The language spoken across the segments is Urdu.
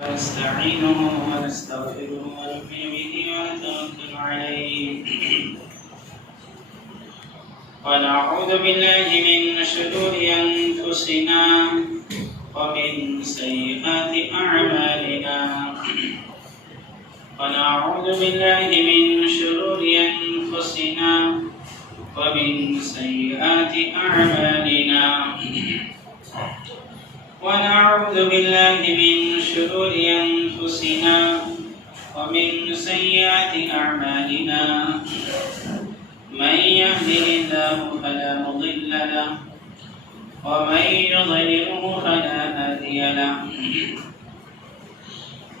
ونستعينه ونستغفره ونؤمن به ونتوكل عليه ونعوذ بالله من شرور أنفسنا ومن سيئات أعمالنا ونعوذ بالله من شرور أنفسنا ومن سيئات أعمالنا ونعوذ بالله من شرور أنفسنا ومن سيئات أعمالنا من يهده الله فلا مضل له ومن يضلله فلا هادي له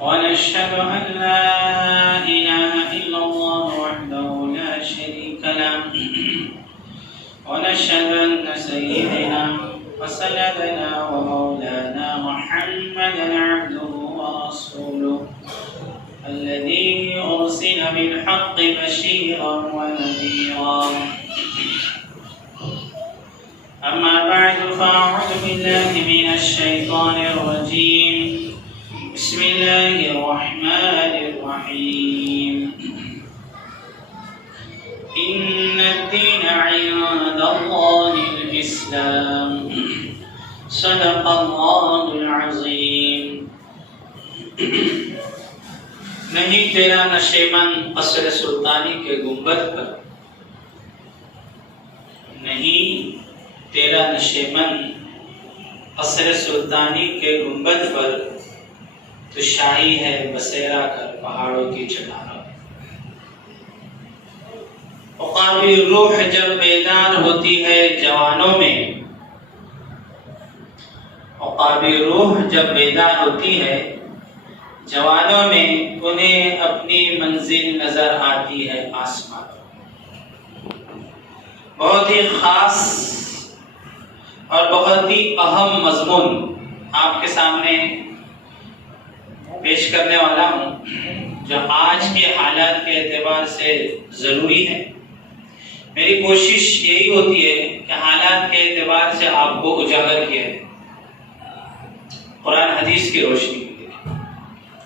ونشهد أن لا إله إلا الله وحده لا شريك له ونشهد أن سيدنا وسندنا ومولانا محمدا عبده ورسوله الذي أرسل بالحق بشيرا ونذيرا أما بعد فأعوذ بالله من الشيطان الرجيم بسم الله الرحمن الرحيم إن الدين عند الله الإسلام صدق الله العظيم نہیں تیرا نشیمن قصر سلطانی کے گنبد پر نہیں تیرا نشیمن قصر سلطانی کے گنبد پر تو شاہی ہے بسیرا کر پہاڑوں کی چٹانوں عقابی روح جب بیدار ہوتی ہے جوانوں میں عقابی روح جب بیدار ہوتی ہے جوانوں میں انہیں اپنی منزل نظر آتی ہے آسمان بہت ہی خاص اور بہت ہی اہم مضمون آپ کے سامنے پیش کرنے والا ہوں جو آج کے حالات کے اعتبار سے ضروری ہے میری کوشش یہی ہوتی ہے کہ حالات کے اعتبار سے آپ کو اجاگر کیا ہے قرآن حدیث کی روشنی میں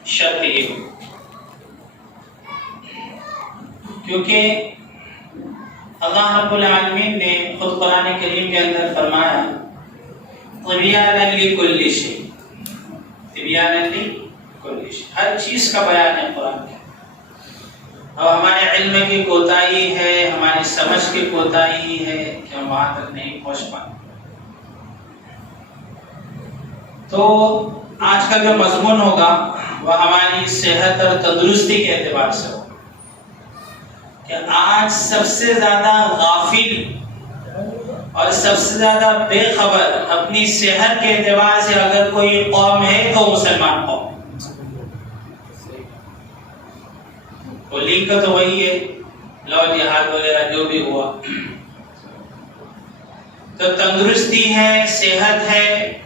شرط یہ ہو کیونکہ اللہ رب العالمین نے خود قرآن کریم کے اندر فرمایا طبیانا لکل شیء طبیانا لکل شیء ہر چیز کا بیان ہے قرآن میں اور ہمارے علم کی کوتاہی ہے ہماری سمجھ کی کوتاہی ہے کہ ہم وہاں تک نہیں پہنچ پائیں تو آج کا جو مضمون ہوگا وہ ہماری صحت اور تندرستی کے اعتبار سے ہوگا کہ آج سب سے زیادہ غافل اور سب سے زیادہ بے خبر اپنی صحت کے اعتبار سے اگر کوئی قوم ہے تو مسلمان قوم وہ لنک تو وہی ہے لو جہاد وغیرہ جو بھی ہوا تو تندرستی ہے صحت ہے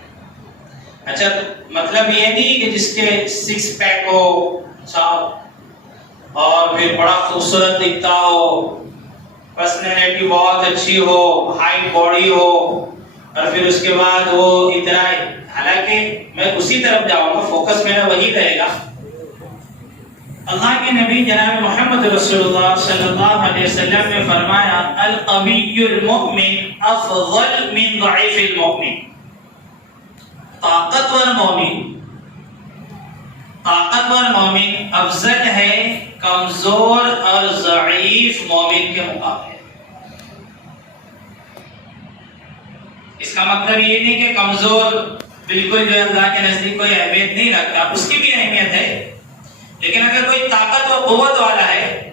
اچھا مطلب یہ نہیں کہ جس کے سکس پیک ہو اور پھر بڑا خوبصورت دکھتا ہو پرسنالٹی بہت اچھی ہو ہائٹ باڈی ہو اور پھر اس کے بعد وہ اتنا حالانکہ میں اسی طرف جاؤں گا فوکس میرا وہی رہے گا اللہ کے نبی جناب محمد رسول اللہ صلی اللہ علیہ وسلم نے فرمایا القوی المؤمن افضل من ضعیف المؤمن طاقتور مومن افضل ہے کمزور اور ضعیف مومن کے مقابلے اس کا مطلب یہ نہیں کہ کمزور بالکل جو اللہ کے نزدیک کوئی اہمیت نہیں رکھتا اس کی بھی اہمیت ہے لیکن اگر کوئی طاقت و قوت والا ہے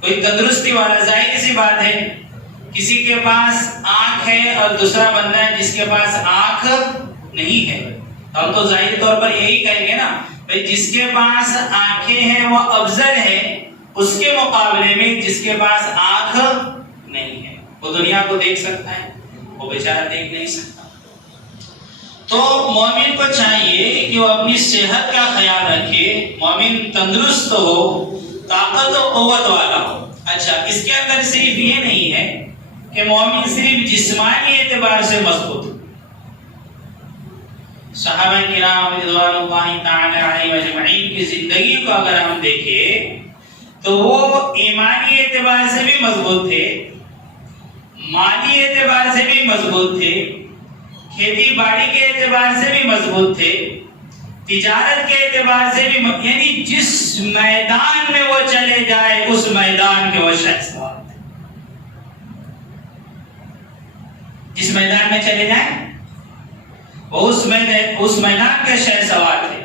کوئی تندرستی والا ظاہر سی بات ہے کسی کے پاس آنکھ ہے اور دوسرا بندہ ہے جس کے پاس آنکھ نہیں ہے تو ہم تو ظاہری طور پر یہی کہیں گے نا بھئی جس کے پاس آنکھیں ہیں وہ افضل ہے اس کے مقابلے میں جس کے پاس آنکھ نہیں ہے وہ دنیا کو دیکھ سکتا ہے وہ بیچارہ دیکھ نہیں سکتا تو مومن کو چاہیے کہ وہ اپنی صحت کا خیال رکھے مومن تندرست ہو طاقت و قوت والا ہو اچھا اس کے اندر صرف یہ نہیں ہے کہ مومن صرف جسمانی اعتبار سے مضبوط صحابہ کرام رضوان اللہ تعالی علیہم اجمعین کی زندگی کو اگر ہم دیکھیں تو وہ ایمانی اعتبار سے بھی مضبوط تھے، مالی اعتبار سے بھی مضبوط تھے، کھیتی باڑی کے اعتبار سے بھی مضبوط تھے، تجارت کے اعتبار سے بھی یعنی جس میدان میں وہ چلے جائے اس میدان کے وہ شخص تھے، جس میدان میں چلے جائیں وہ اس میدان کے شہ سوار تھے،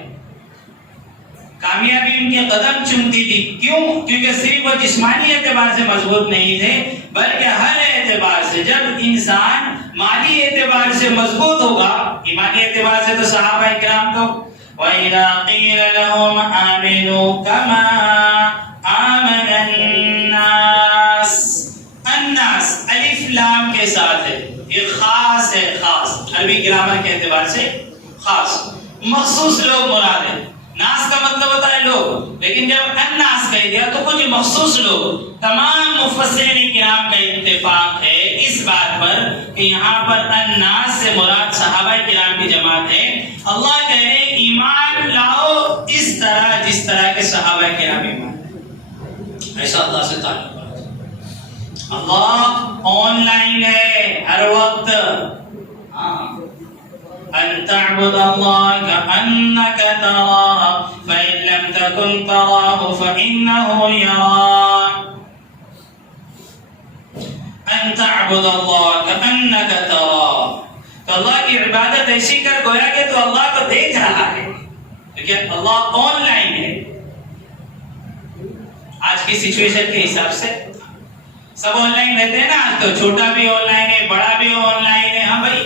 کامیابی ان کے قدم چومتی تھی۔ کیوں؟ کیونکہ صرف وہ جسمانی اعتبار سے مضبوط نہیں تھے بلکہ ہر اعتبار سے۔ جب انسان مالی اعتبار سے مضبوط ہوگا، ایمانی اعتبار سے تو صحابہ کرام تو وَإِذَا قِيلَ لَهُمْ آمِنُوا كَمَا آمَنَ النَّاسِ، الناس الف لام کے ساتھ ہے، یہ خاص ہے، خاص عربی گرامر کے اعتبار سے خاص، مخصوص لوگ مراد ہے۔ ناس کا مطلب ہوتا ہے لوگ، لیکن جب الناس کہہ دیا تو کچھ مخصوص لوگ۔ تمام مفسرین کرام کا اتفاق ہے اس بات پر کہ یہاں پر الناس سے مراد صحابہ کرام کی جماعت ہے۔ اللہ کہہ رہے ایمان لاؤ اس طرح جس طرح کے صحابہ کرام ایمان لائے، ایسا اللہ سے تعلق ہے۔ اللہ آن لائن ہے ہر وقت، أن تعبد الله كأنك تراه فإن لم تكن تراه فإنه يراك، أن تعبد الله كأنك تراه، تو اللہ کی عبادت ایسی کر گویا کہ تو اللہ کو دیکھ رہا ہے، کیونکہ اللہ آن لائن ہے۔ آج کی سچویشن کے حساب سے سب آن لائن رہتے ہیں نا، آج تو چھوٹا بھی آن لائن ہے، بڑا بھی آن لائن ہے، ہاں بھائی،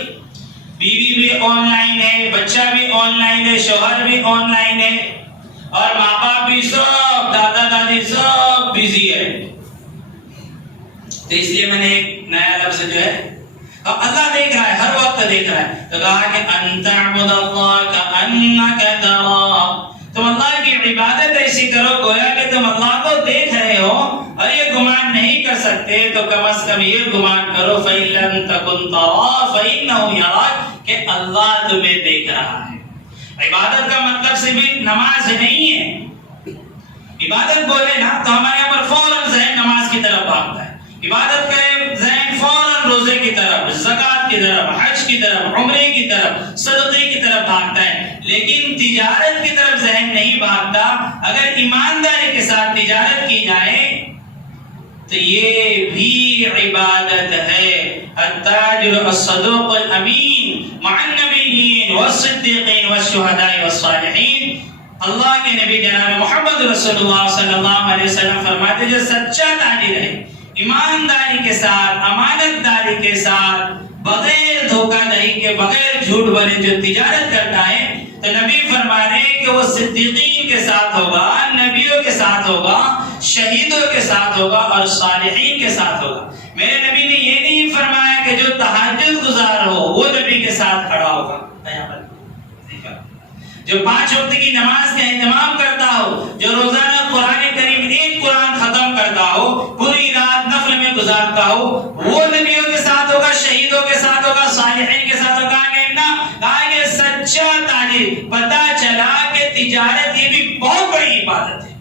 بیوی بھی آن لائن ہے، بچہ بھی آن لائن ہے، شوہر بھی آن لائن ہے، اور ماں باپ بھی سب، دادا دادی سب بزی ہے۔ تو اس لیے میں نے ایک نیا لفظ جو ہے، اللہ دیکھ رہا ہے، ہر وقت دیکھ رہا ہے، تو کہا کہ ان تعبد اللہ کأنک تراہ، تم اللہ کی عبادت ایسی کرو گویا کہ تم اللہ کو دیکھ رہے ہو، اور یہ گمان نہیں کر سکتے تو کم از کم یہ گمان کرو فَإِن لَمْ تَكُنْ تَرَاهُ فَإِنَّهُ يَرَاكَ، کہ اللہ تمہیں دیکھ رہا ہے۔ عبادت کا مطلب صرف نماز نہیں ہے، عبادت بولے نا تو ہمارے یہاں پر فوراً ذہن نماز کی طرف بھاگتا ہے، عبادت کا ذہن فوراً روزے کی طرف، زکات کی طرف، حج کی طرف، عمرے کی طرف، صدقے کی طرف بھاگتا ہے، لیکن تجارت کی طرف ذہن نہیں بھاگتا۔ اگر ایمانداری کے ساتھ تجارت کی جائے تو یہ بھی عبادت ہے۔ التاجر الصدوق الامین مع النبیین والصدیقین والشہداء والصالحین، اللہ کے نبی جناب محمد رسول اللہ صلی اللہ علیہ وسلم فرماتے جو سچا تاجر ہے، ایمانداری کے ساتھ، امانت داری کے ساتھ، بغیر دھوکہ دہی کے، بغیر جھوٹ بولے جو تجارت کرتا ہے، تو نبی فرما رہے ہیں کہ وہ صدیقین کے ساتھ ہوگا، نبیوں کے ساتھ ہوگا، شہیدوں کے ساتھ ہوگا اور صالحین کے ساتھ ہوگا۔ میرے نبی نے یہ نہیں فرمایا کہ جو تہجد گزار ہو وہ نبی کے ساتھ کھڑا ہوگا، جو 5 وقت کی نماز کا اہتمام کرتا ہو، جو روزانہ قرآن کریم ایک قرآن ختم کرتا ہو، پوری رات نفل میں گزارتا ہو، وہ نبیوں کے ساتھ ہوگا، شہیدوں کے ساتھ ہوگا، صالحین کے ساتھ ہوگا۔ کہا کہ سچا تاجر، پتا چلا کہ تجارت یہ بھی بہت بڑی عبادت ہے۔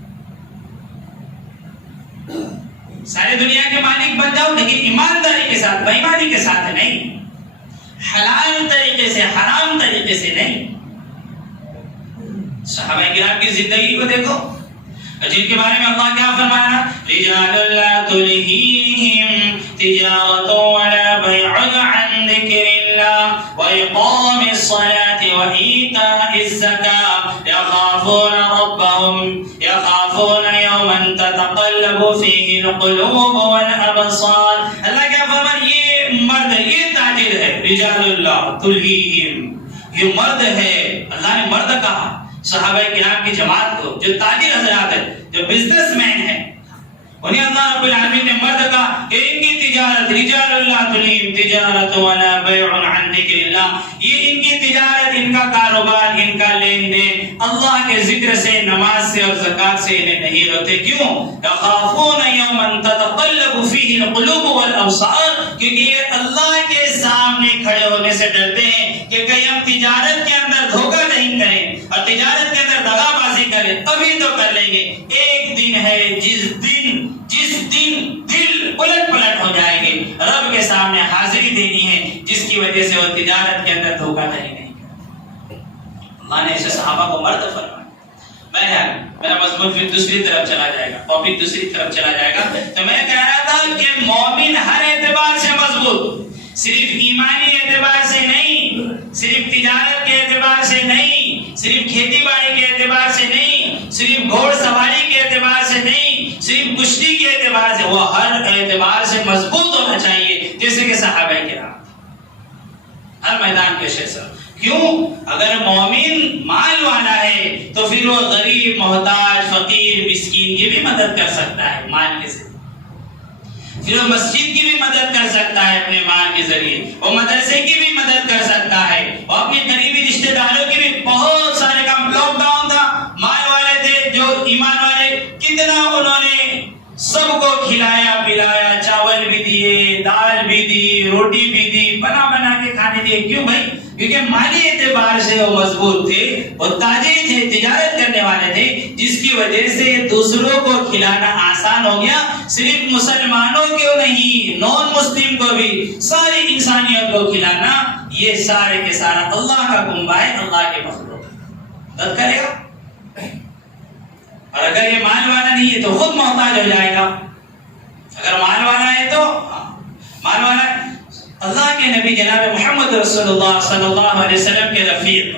سارے دنیا کے مالک بن جاؤ لیکن ایمانداری کے ساتھ، بے ایمانی کے ساتھ نہیں، حلال طریقے سے، حرام طریقے سے نہیں۔ صحابہ کرام کی زندگی کو دیکھو، جن کے بارے میں اللہ کیا فرمایا، رجال لا تلہیہم تجارت ولا بیع عن ذکر اللہ وإقام الصلاة وإیتاء الزکاة یخافون ربهم یخافون یوما تتقلب فیہ القلوب والابصار۔ اللہ کیا فرمایا، یہ مرد، یہ تاجر ہے، رجال اللہ تلہیہم، یہ مرد ہے، اللہ نے مرد کہا صحابہ کرام کی جماعت کو، جو تاجر حضرات ہیں، جو بزنس مین ہیں، انہیں اللہ رب العالمین نے مرد کہا کہ ان کی تجارت، رجال اللہ تلہیہم تجارت ولا بیع عن ذکر اللہ، یہ ان کی تجارت، ان کا کاروبار، ان کا لین دین اللہ کے ذکر سے، نماز سے اور زکات سے انہیں نہیں روتے۔ کیوں؟ یخافون یوما تتقلب فیہ القلوب والابصار، کیونکہ یہ اللہ کے سامنے کھڑے ہونے سے ڈرتے ہیں کہ کہیں ہم تجارت کے اندر تجارت کے اندر دغا بازی کریں ابھی تو کر لیں گے. ایک دن ہے جس دن دل الٹ پلٹ ہو جائیں گے, رب کے سامنے حاضری دینی ہے, جس کی وجہ سے وہ تجارت کے اندر دھوکہ دہی نہیں کرتے. اللہ نے ایسے صحابہ کو مرد فرمایا. میرا مضمون پھر دوسری طرف چلا جائے گا, ٹاپک دوسری طرف چلا جائے گا. تو میں کہہ رہا تھا کہ مومن ہر اعتبار سے مضبوط, صرف ایمانی اعتبار سے نہیں, صرف تجارت کے اعتبار سے نہیں, صرف کھیتی باڑی کے اعتبار سے نہیں, صرف گھوڑ سواری کے اعتبار سے نہیں, صرف کشتی کے اعتبار سے, وہ ہر اعتبار سے مضبوط ہونا چاہیے جیسے کہ صحابہ کرام ہر میدان کے شیسر. کیوں؟ اگر مومن مال والا ہے تو پھر وہ غریب, محتاج, فقیر, مسکین کی بھی مدد کر سکتا ہے مال کے ذریعے, پھر وہ مسجد کی بھی مدد کر سکتا ہے اپنے مال کے ذریعے, وہ مدرسے کی بھی مدد کر سکتا ہے, وہ اپنے قریبی رشتہ داروں کی بھی. بہت سارے کام, لاک ڈاؤن تھا, مال والے تھے جو ایمان والے, کتنا انہوں نے سب کو کھلایا پلایا, چاول بھی دیے, دال بھی دی, روٹی بھی دی, بنا کے کھانے دیے. کیوں بھائی؟ کیونکہ مالی اعتبار سے وہ مضبوط تھے, وہ تاجر تھے, تجارت کرنے والے تھے, جس کی وجہ سے دوسروں کو کھلانا آسان ہو گیا. صرف مسلمانوں کو نہیں, نان مسلم کو بھی, ساری انسانیت کو کھلانا, یہ سارے کے سارا اللہ کا کنبہ ہے, اللہ کے مخلوق مدد کرے گا. اور اگر یہ مال والا نہیں ہے تو خود محتاج ہو جائے گا. اگر مال والا ہے تو مال والا ہے. اللہ کے نبی جناب محمد رسول اللہ صلی اللہ علیہ وسلم کے رفیق,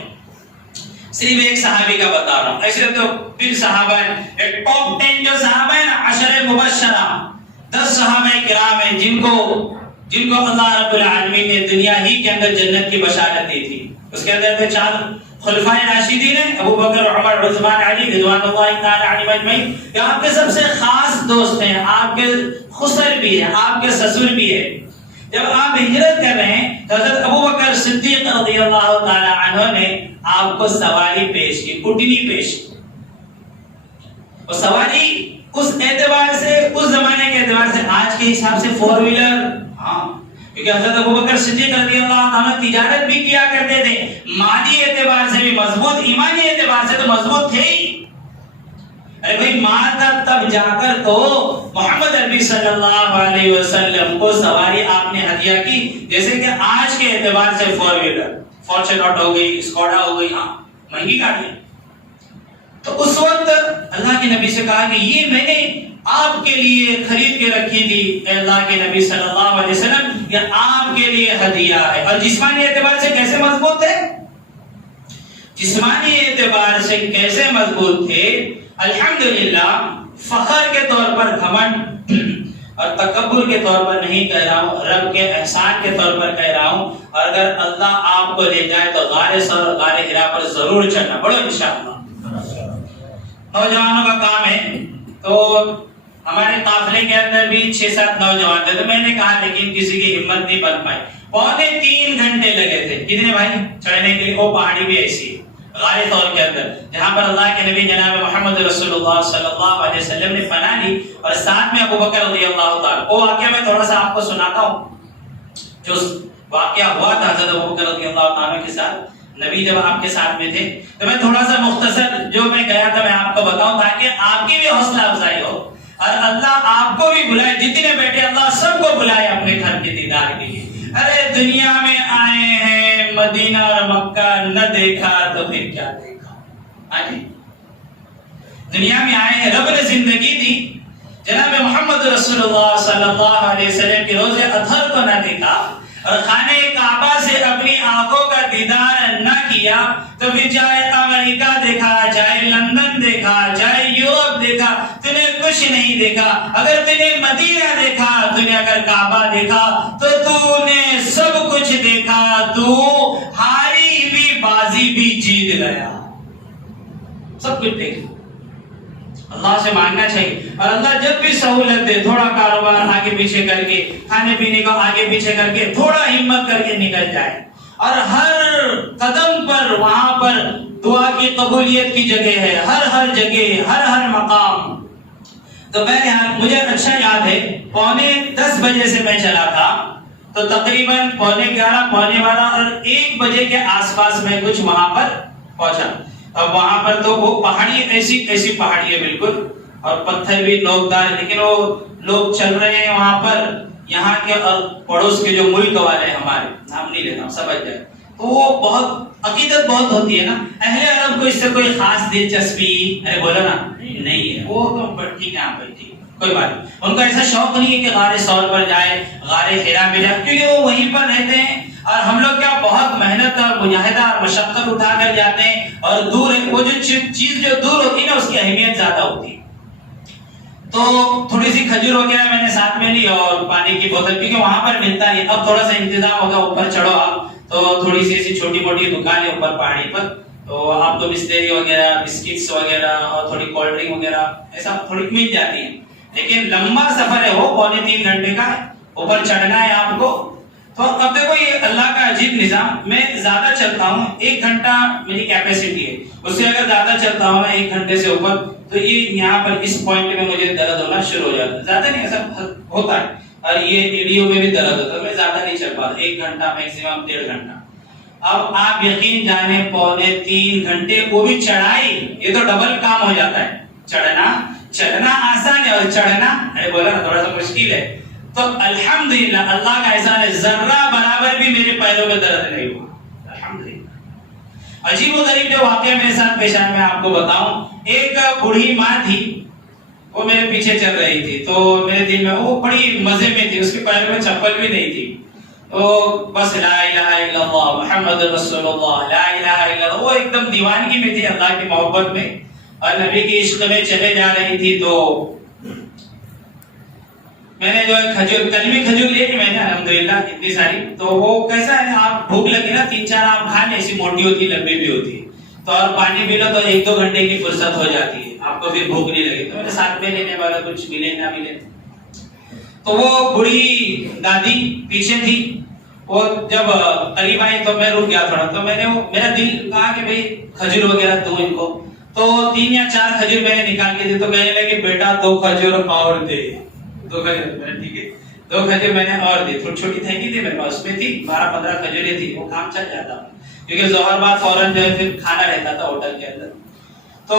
صرف ایک صحابی کا بتا رہا ہوں, ایسے تو پھر صحابہ ایک ٹاپ 10 جو صحابہ ہیں نا, عشر مبشرہ, 10 صحابہ کرام ہیں جن کو اللہ رب العالمین نے دنیا ہی کے اندر جنت کی بشارت دی تھی. اس کے اندر تھے 4 خلفائے راشدین ہیں, ابو بکر, عمر, عثمان, علی رضوان اللہ تعالی علیہم اجمعین. یہ آپ کے سب سے خاص دوست ہیں, آپ کے خسر بھی ہیں, آپ کے سسر بھی ہیں. جب آپ ہجرت کر رہے ہیں تو حضرت ابو بکر صدیق رضی اللہ تعالی عنہ نے آپ کو سواری پیش کی, اٹھنی پیش کی. اور سواری اس اعتبار سے, اس زمانے کے اعتبار سے, آج کے حساب سے 4 ویلر, ہاں, کیونکہ حضرت ابو بکر صدیق رضی اللہ عنہ تجارت بھی کیا کرتے تھے, مالی اعتبار سے بھی مضبوط, ایمانی اعتبار سے تو مضبوط تھے ہی. ارے بھائی مال تھا تب جا کر تو محمد عربی صلی اللہ علیہ وسلم کو سواری آپ نے ہدیہ کی, جیسے کہ آج کے اعتبار سے 4 ویلر, فارچونر ہو گئی, اسکوڈا ہو گئی, ہاں مہنگی گاڑی. تو اس وقت اللہ کے نبی سے کہا کہ یہ میں نے آپ کے لیے خرید کے رکھی تھی, اے اللہ کے نبی صلی اللہ علیہ وسلم, یہ آپ کے لیے ہدیہ ہے. اور جسمانی اعتبار سے کیسے مضبوط ہے, جسمانی اعتبار سے کیسے مضبوط تھے, الحمدللہ, فخر کے طور پر گھمنڈ اور تکبر کے طور پر نہیں کہہ رہا ہوں, رب کے احسان کے طور پر کہہ رہا ہوں. اور اگر اللہ آپ کو لے جائے تو غار ثور اور غار حرا پر ضرور چڑھنا پڑو انشاءاللہ. نوجوانوں کا کام ہے, تو ہمارے قافلے کے اندر بھی 6-7 نوجوان تھے, تو میں نے کہا لیکن کسی کی ہمت نہیں بن پائی. 2.5 گھنٹے لگے تھے. کتنے بھائی چڑھنے کے لیے؟ وہ پہاڑی بھی ایسی ہے غار ثور کے اندر, جہاں پر اللہ کے نبی جناب محمد رسول اللہ صلی اللہ علیہ وسلم نے پناہ لی, اور ساتھ میں ابو بکر رضی اللہ تعالیٰ. وہ واقعہ میں تھوڑا سا آپ کو سناتا ہوں, جو واقعہ ہوا تھا حضرت ابو بکر رضی اللہ تعالیٰ کے ساتھ. نبی جب آپ کے ساتھ میں تھے تو میں تھوڑا سا مختصر جو میں گیا تھا میں آپ کو بتاؤں, تاکہ آپ کی بھی حوصلہ افزائی ہو, اور اللہ آپ کو بھی بلائے, جتنے بیٹھے اللہ سب کو بلائے اپنے گھر کے دیدار کے لیے. ارے دنیا میں آئے ہیں, مدینہ اور مکہ نہ دیکھا تو پھر کیا دیکھا. ہاں جی, دنیا میں آئے ہیں, رب نے زندگی دی, جناب محمد رسول اللہ صلی اللہ علیہ وسلم کے روزے اطہر کو نہ دیکھا, اور خانہ کعبہ سے اپنی آنکھوں کا دیدار نہ کیا, تو پھر چاہے امریکہ دیکھا, چاہے لندن دیکھا, چاہے یورپ دیکھا, تو نے کچھ نہیں دیکھا. اگر تو نے مدینہ دیکھا, تو نے اگر کعبہ دیکھا, تو نے سب کچھ دیکھا. تو ہاری بھی بازی بھی جیت گیا, سب کچھ دیکھا. اللہ سے مانگنا چاہیے, اور اللہ جب بھی سہولت دے, تھوڑا کاروبار آگے پیچھے کر کے, کھانے پینے کو آگے پیچھے کر کے, تھوڑا ہمت کر کے نکل جائے, اور ہر قدم پر وہاں پر دعا کی قبولیت کی جگہ ہے, ہر جگہ, ہر مقام. تو مجھے اچھا یاد ہے, 9:45 بجے سے میں چلا تھا, تو تقریباً 11:45 اور 1 بجے کے آس پاس میں کچھ وہاں پر پہنچا. اب وہاں پر تو وہ پہاڑی ایسی پہاڑی ہے بالکل، اور پتھر بھی نوکدار، لیکن وہ لوگ چل رہے ہیں وہاں پر، یہاں کے اور پڑوس کے جو ملک والے ہمارے، نام نہیں لیتا سمجھ جائے، تو وہ بہت عقیدت بہت ہوتی ہے نا، اہل عرب کو اس سے کوئی خاص دلچسپی بولو نا نہیں ہے، وہ تو ٹھیک ہے ٹھیک کوئی بات نہیں، ان کا ایسا شوق نہیں ہے کہ غار ثور پر جائے، غار حرا میں جائے، کیونکہ وہ وہیں پر رہتے ہیں، اور ہم لوگ کیا بہت محنت اور مجاہدہ اور مشقت اٹھا کر جاتے ہیں، اور دور ہے وہ جو چیز جو دور ہوتی ہے نا اس کی اہمیت زیادہ ہوتی ہے۔ تو تھوڑی سی کھجور وغیرہ میں نے ساتھ میں لی اور پانی کی بوتل، کیونکہ وہاں پر ملتا نہیں، اب تھوڑا سا انتظام ہوگا، اوپر چڑھو آپ تو تھوڑی سی ایسی چھوٹی موٹی دکانیں اوپر پہاڑی پر، تو آپ کو بسلیری وغیرہ، بسکٹس وغیرہ اور تھوڑی کولڈ ڈرنک وغیرہ ایسا تھوڑی مل جاتی ہے، لیکن لمبا سفر ہے وہ 2.5 گھنٹے کا، اوپر چڑھنا ہے آپ کو۔ تو اب دیکھو یہ اللہ کا عجیب نظام، میں زیادہ چلتا ہوں 1 گھنٹہ میری کیپیسٹی ہے، اس سے اگر زیادہ چلتا ہوں نا 1 گھنٹے سے اوپر تو یہ یہاں پر اس پوائنٹ میں مجھے درد ہونا شروع ہو جاتا ہے، زیادہ نہیں ایسا ہوتا ہے، اور یہ ایڈیو میں بھی درد ہوتا ہے، میں زیادہ نہیں چل پاتا، 1 گھنٹہ میکسیمم 1.5 گھنٹہ۔ اب آپ یقین جانے 2.5 گھنٹے وہ بھی چڑھائی، یہ تو ڈبل کام ہو جاتا ہے، چڑھنا آسان ہے اور چڑھنا بولا نا تھوڑا سا مشکل ہے، تو الحمدللہ اللہ کا احسان ہے ذرہ برابر بھی میرے پیروں میں درد نہیں ہوا، الحمدللہ۔ عجیب و غریب جو واقعہ میرے ساتھ پیش آیا میں آپ کو بتاؤں، ایک بوڑھی ماں تھی، وہ میرے پیچھے چل رہی تھی، تو میرے دل میں وہ بڑی مزے میں تھی، اس کے پیروں میں چپل بھی نہیں تھی، تو بس لا الہ الا اللہ محمد رسول اللہ لا الہ الا اللہ، وہ ایک دم دیوانگی میں تھی اللہ کی محبت میں اور نبی کی عشق میں چلے جا رہی تھی۔ تو میں نے جو کلمی کھجور لی تھی میں نے الحمدللہ اتنی ساری، تو وہ کیسا ہے آپ بھوک لگی نا 3-4 آپ کھا لیں، ایسی موٹی ہوتی لمبی بھی ہوتی ہے، تو اور پانی پی لو تو 1-2 گھنٹے کی فرصت ہو جاتی ہے، آپ کو پھر بھوک نہیں لگی، تو میرے ساتھ میں لینے والا کچھ ملے نہ ملے، تو وہ بڑی دادی پیچھے تھی، وہ جب قریب آئی تو میں رک گیا تھوڑا، تو میں نے میرا دل کہا کہ بھئی کھجور وغیرہ دو ان کو، تو 3 یا 4 کھجور میں نے نکال کے دی، تو کہنے لگے بیٹا 2 کھجور اور دے، 2 کھجور ٹھیک ہے، 2 کھجور میں نے اور دی، تھوڑی چھوٹی تھیلی تھی میرے پاس، میں تھی 12-15 کھجوریں تھی، وہ کام چل جاتا کیونکہ ظہر بعد فوراً جو ہے پھر کھانا رہتا تھا ہوٹل کے اندر، تو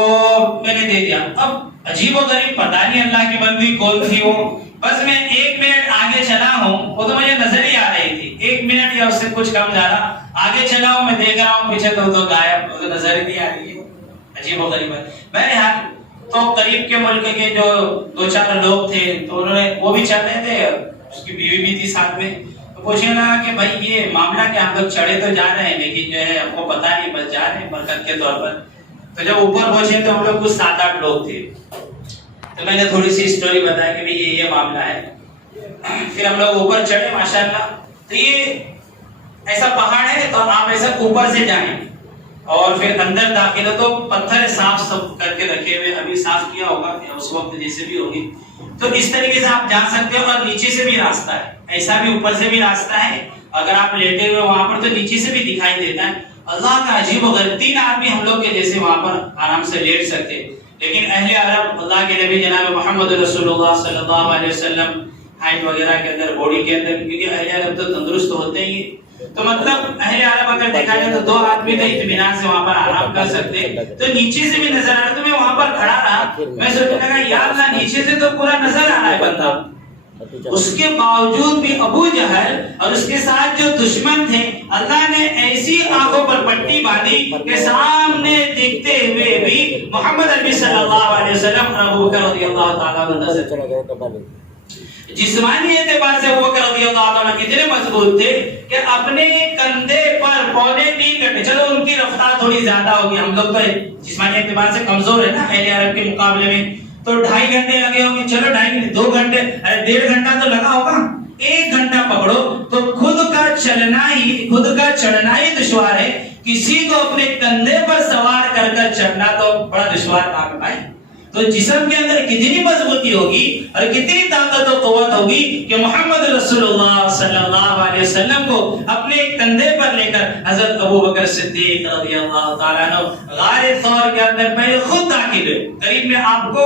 میں نے دے دیا۔ اب عجیب و غریب پتہ نہیں اللہ کی بندی کون تھی وہ، بس میں 1 منٹ آگے چلا ہوں، وہ تو مجھے نظر ہی آ رہی تھی، 1 منٹ یا اس سے کچھ کم زیادہ آگے چلا ہوں، میں دیکھ رہا ہوں پیچھے تو غائب، وہ تو نظر ہی نہیں آ رہی ہے، عجیب و غریب ہے۔ بہرحال تو قریب کے ملک کے جو 2-4 لوگ تھے تو انہوں نے وہ بھی چل رہے تھے، اس کی بیوی بھی تھی ساتھ میں، تو پوچھنے لگا کہ بھائی یہ معاملہ کہ ہم لوگ چڑھے تو جا رہے ہیں لیکن جو ہے ہم کو پتا نہیں، بس جا رہے ہیں برکت کے طور پر۔ تو جب اوپر پہنچے تو ہم لوگ کچھ 7-8 لوگ تھے، تو میں نے تھوڑی سی اسٹوری بتایا کہ بھئی یہ معاملہ ہے، پھر ہم لوگ اوپر چڑھے ماشاءاللہ، تو یہ ایسا پہاڑ ہے تو آپ ایسا اوپر سے جائیں اور پھر اندر داخل ہو تو پتھر صاف سب کر کے رکھے ہوئے، ابھی صاف کیا ہوگا اس وقت جیسے بھی ہوگی، تو اس طریقے سے آپ جا سکتے ہو، اور نیچے سے بھی راستہ ہے، ایسا بھی اوپر سے بھی راستہ ہے، اگر آپ لیٹے ہوئے وہاں پر تو نیچے سے بھی دکھائی دیتا ہے۔ اللہ کا عجیب و غریب، 3 آدمی ہم لوگ کے جیسے وہاں پر آرام سے لیٹ سکتے، لیکن اہل عرب اللہ کے نبی جناب محمد رسول اللہ صلی اللہ علیہ وسلم ہائٹ وغیرہ کے اندر، باڈی کے اندر، کیونکہ اہل عرب تو تندرست ہوتے ہی، تو مطلب اہل عرب اگر دیکھا جائے تو 2 آدمی تو اطمینان سے وہاں پر آرام کر سکتے، تو نیچے سے بھی نظر آ رہا، تو میں وہاں پر کھڑا رہا، میں سوچنے لگا یا اللہ نیچے سے تو پورا نظر آ رہا ہے بندہ، اس کے باوجود بھی ابو جہل اور اس کے ساتھ جو دشمن تھے اللہ نے ایسی آنکھوں پر پٹی باندھی کہ سامنے دیکھتے ہوئے بھی محمد عربی صلی اللہ علیہ وسلم اور ابو بکر رضی اللہ تعالیٰ عنہ نظر۔ جسمانی اعتبار سے ابو بکر رضی اللہ عنہ کتنے مضبوط تھے کہ اپنے کندھے پر 2.5 گھنٹے، چلو ان کی رفتار تھوڑی زیادہ ہوگی، ہم لوگ تو جسمانی اعتبار سے کمزور ہے نا اہل عرب کے مقابلے میں، تو 2.5 گھنٹے لگے ہوں گے، چلو 2 گھنٹے، 1.5 گھنٹہ تو لگا ہوگا، 1 گھنٹہ پکڑو تو خود کا چڑھنا ہی دشوار ہے، کسی کو اپنے کندھے پر سوار کر کر چڑھنا تو بڑا دشوار کام ہے بھائی۔ تو جسم کے اندر کتنی مضبوطی ہوگی اور کتنی طاقت و قوت ہوگی کہ محمد رسول اللہ صلی اللہ علیہ وسلم کو اپنے کندھے پر لے کر حضرت ابو بکر صدیق رضی اللہ تعالیٰ عنہ غار ثور کے اندر پہلے خود داخل ہوئے، قریب میں آپ کو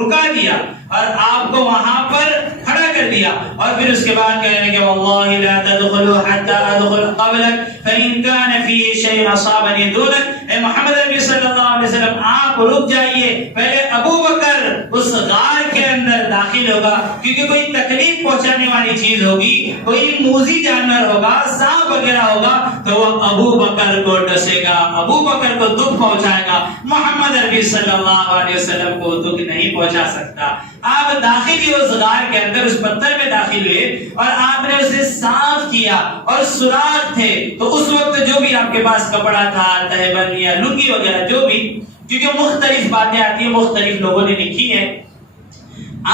رکا دیا اور آپ کو وہاں پر کھڑا کر دیا، اور پھر اس کے بعد کہنے لگے واللہ لا تدخلوا حتى ادخل قبلك فإن كان فيه شيء اصابني دونك، اے محمد عربی صلی اللہ علیہ وسلم آپ رک جائیے، پہلے ابو بکر اس غار کے اندر داخل ہوگا، کیونکہ کوئی تکلیف پہنچانے والی چیز ہوگی، کوئی موذی جانور ہوگا، سانپ وغیرہ ہوگا، تو وہ ابو بکر کو ڈسے گا، ابو بکر کو دکھ پہنچائے گا، محمد عربی صلی اللہ علیہ وسلم کو دکھ نہیں پہنچا سکتا۔ آپ داخل ہوئے اس غار کے اندر، اس پتھر میں داخل ہوئے اور آپ نے اسے صاف کیا اور سوراخ تھے، تو اس وقت جو بھی آپ کے پاس کپڑا تھا، تہبند یا لنگی وغیرہ جو بھی، کیونکہ مختلف باتیں آتی ہیں، مختلف لوگوں نے لکھی ہے،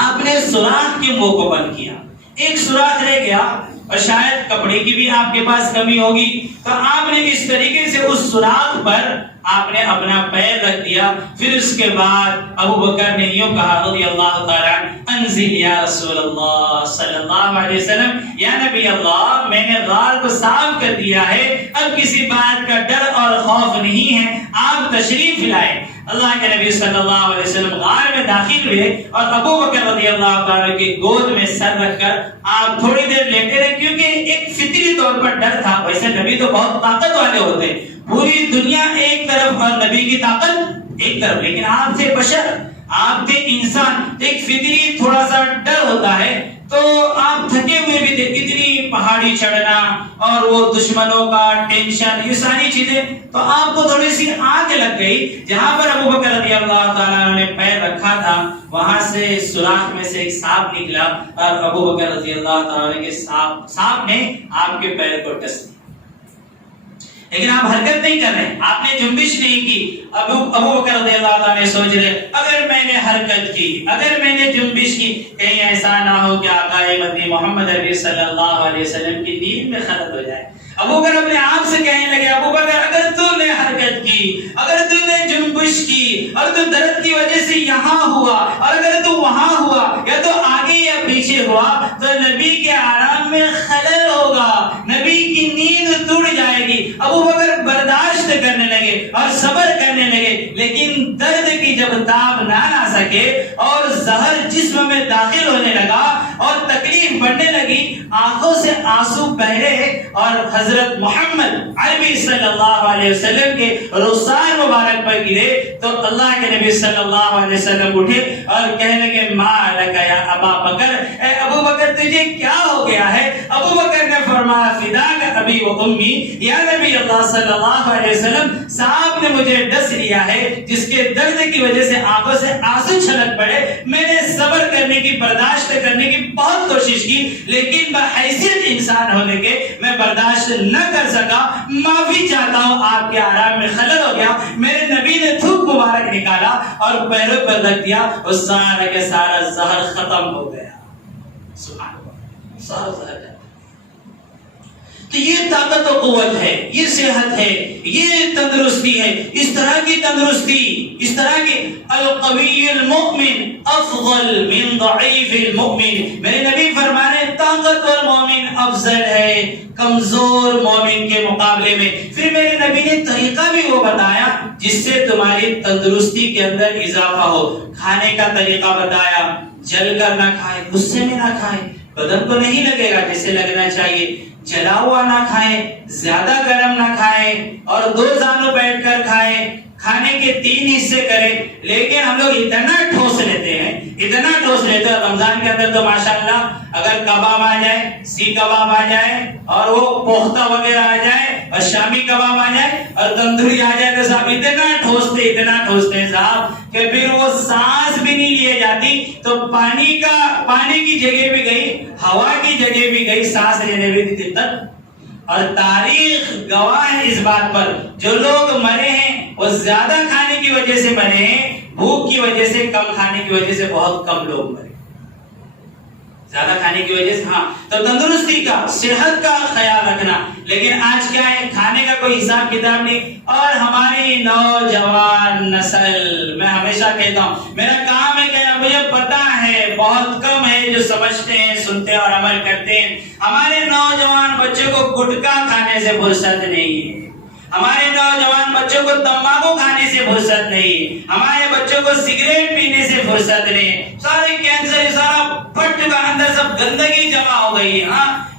آپ نے سوراخ کے منہ کو بند کیا، ایک سوراخ رہ گیا اور شاید کپڑے کی بھی آپ کے پاس کمی ہوگی، تو آپ نے اس طریقے سے اس سوراخ پر آپ نے اپنا پیر رکھ دیا۔ پھر اس کے بعد ابو بکر نے یوں کہا رضی اللہ تعالیٰ عنہ، انزل یا رسول اللہ صلی اللہ علیہ وسلم، یا نبی اللہ میں نے غار کو صاف کر دیا ہے، اب کسی بات کا ڈر اور خوف نہیں ہے، آپ تشریف لائیں۔ اللہ کے نبی صلی اللہ علیہ وسلم غار میں داخل ہوئے اور ابو بکر رضی اللہ تعالیٰ کی گود میں سر رکھ کر آپ تھوڑی دیر لیٹے رہے، کیونکہ ایک فطری طور پر ڈر تھا۔ ویسے نبی تو بہت طاقت والے ہوتے، پوری دنیا ایک طرف اور نبی کی طاقت ایک طرف، لیکن آپ تھے بشر، آپ تھے انسان، ایک فطری تھوڑا سا ڈر ہوتا ہے، تو آپ تھکے ہوئے بھی تھے، اتنی پہاڑی چڑھنا اور وہ دشمنوں کا ٹینشن، یہ ساری چیزیں، تو آپ کو تھوڑی سی آگ لگ گئی۔ جہاں پر ابو بکر رضی اللہ تعالیٰ نے پیر رکھا تھا، وہاں سے سوراخ میں سے ایک سانپ نکلا اور ابو بکر رضی اللہ تعالیٰ کے سانپ نے آپ کے پیر کو ڈس دیا، لیکن آپ حرکت نہیں کر رہے، آپ نے جنبش نہیں کی۔ ابو بکر رضی اللہ تعالیٰ نے سوچ رہے، اگر میں نے حرکت کی، اگر میں نے جنبش کی، کہیں ایسا نہ ہو کہ آقا مدنی محمد عربی صلی اللہ علیہ وسلم کی نیند میں خلل ہو جائے۔ ابو بکر اپنے آپ سے کہنے لگے، ابو بکر اگر تو نے حرکت کی، اگر تو نے جنبش کی اور تو درد کی وجہ سے یہاں ہوا اور اگر تو وہاں ہوا یا تو آگے یا پیچھے ہوا، تو نبی کے آرام میں خلل ہوگا، نبی کی نیند ٹوٹ جائے گی۔ ابو بکر برداشت کرنے لگے اور صبر کرنے لگے، لیکن درد کی جب تاب نہ آ سکے اور زہر جسم میں داخل ہونے لگا اور تکلیف بڑھنے لگی، آنکھوں سے آنسو بہ رہے اور حضرت محمد عربی صلی اللہ علیہ وسلم کے رخسار مبارک پر گرے، تو اللہ کے نبی صلی اللہ علیہ وسلم اٹھے اور کہنے لگے، ما لک یا ابا بکر، اے ابو بکر تجھے کیا ہو گیا ہے؟ ابو بکر نے فرمایا، فداک ابی و امی، یا نبی اللہ صلی اللہ علیہ وسلم، صاحب نے مجھے ڈس لیا ہے جس کے درد کی وجہ سے آنکھوں سے آنسو چھلک پڑے، میں نے صبر کرنے کی، برداشت کرنے کی بہت کوشش کی، لیکن بحیثیت انسان ہونے کے میں برداشت نہ کر سکا، معافی چاہتا ہوں، آپ کے آرام میں خلل ہو گیا۔ میرے نبی نے تھوک مبارک نکالا اور پیروں پر رکھ دیا، اور سارا کے سارا زہر ختم ہو گیا۔ سبحان اللہ، سارا زہر۔ تو یہ طاقت و قوت ہے، یہ صحت ہے، یہ تندرستی ہے۔ اس طرح کی تندرستی، اس طرح کی القوی المؤمن افضل من ضعیف المؤمن، میرے نبی فرمانے طاقتور مومن افضل ہے کمزور مومن کے مقابلے میں۔ پھر میرے نبی نے طریقہ بھی وہ بتایا جس سے تمہاری تندرستی کے اندر اضافہ ہو۔ کھانے کا طریقہ بتایا، جل کر نہ کھائے، غصے میں نہ کھائے، بدن کو نہیں لگے گا جیسے لگنا چاہیے، جلا ہوا نہ کھائیں، زیادہ گرم نہ کھائیں، اور دو زانوں بیٹھ کر کھائیں، کھانے کے 3 حصے کریں۔ لیکن ہم لوگ اتنا ٹھوس لیتے ہیں، اتنا ٹھوس لیتے ہیں، رمضان کے اندر تو ماشاءاللہ اگر کباب آ جائے، سی کباب آ جائے اور وہ پختہ وغیرہ آ جائے اور شامی کباب آ جائے اور تندوری آ جائے، تو صاحب اتنا ٹھوستے ہیں صاحب کہ پھر وہ سانس بھی نہیں لیے جاتی، تو پانی کی جگہ بھی گئی، ہوا کی جگہ بھی گئی، سانس لینے بھی دی دقت۔ اور تاریخ گواہ ہے اس بات پر، جو لوگ مرے ہیں وہ زیادہ کھانے کی وجہ سے مرے ہیں، بھوک کی وجہ سے، کم کھانے کی وجہ سے بہت کم لوگ مرے، زیادہ کھانے کی وجہ سے۔ ہاں، تو تندرستی کا، صحت کا خیال رکھنا۔ لیکن آج کیا ہے، کھانے کا کوئی حساب کتاب نہیں، اور ہماری نوجوان نسل، میں ہمیشہ کہتا ہوں، میرا کام ہے کہنا، مجھے پتا ہے بہت کم ہے جو سمجھتے ہیں، سنتے اور عمل کرتے ہیں۔ ہمارے نوجوان بچوں کو گٹکا کھانے سے فرصت نہیں ہے، ہمارے نوجوان بچوں کو تمباکو کھانے سے فرصت نہیں، ہمارے بچوں کو سگریٹ پینے سے فرصت نہیں، سارے کینسر، سارا پٹ کا اندر سب گندگی جمع ہو گئی ہے۔ ہاں،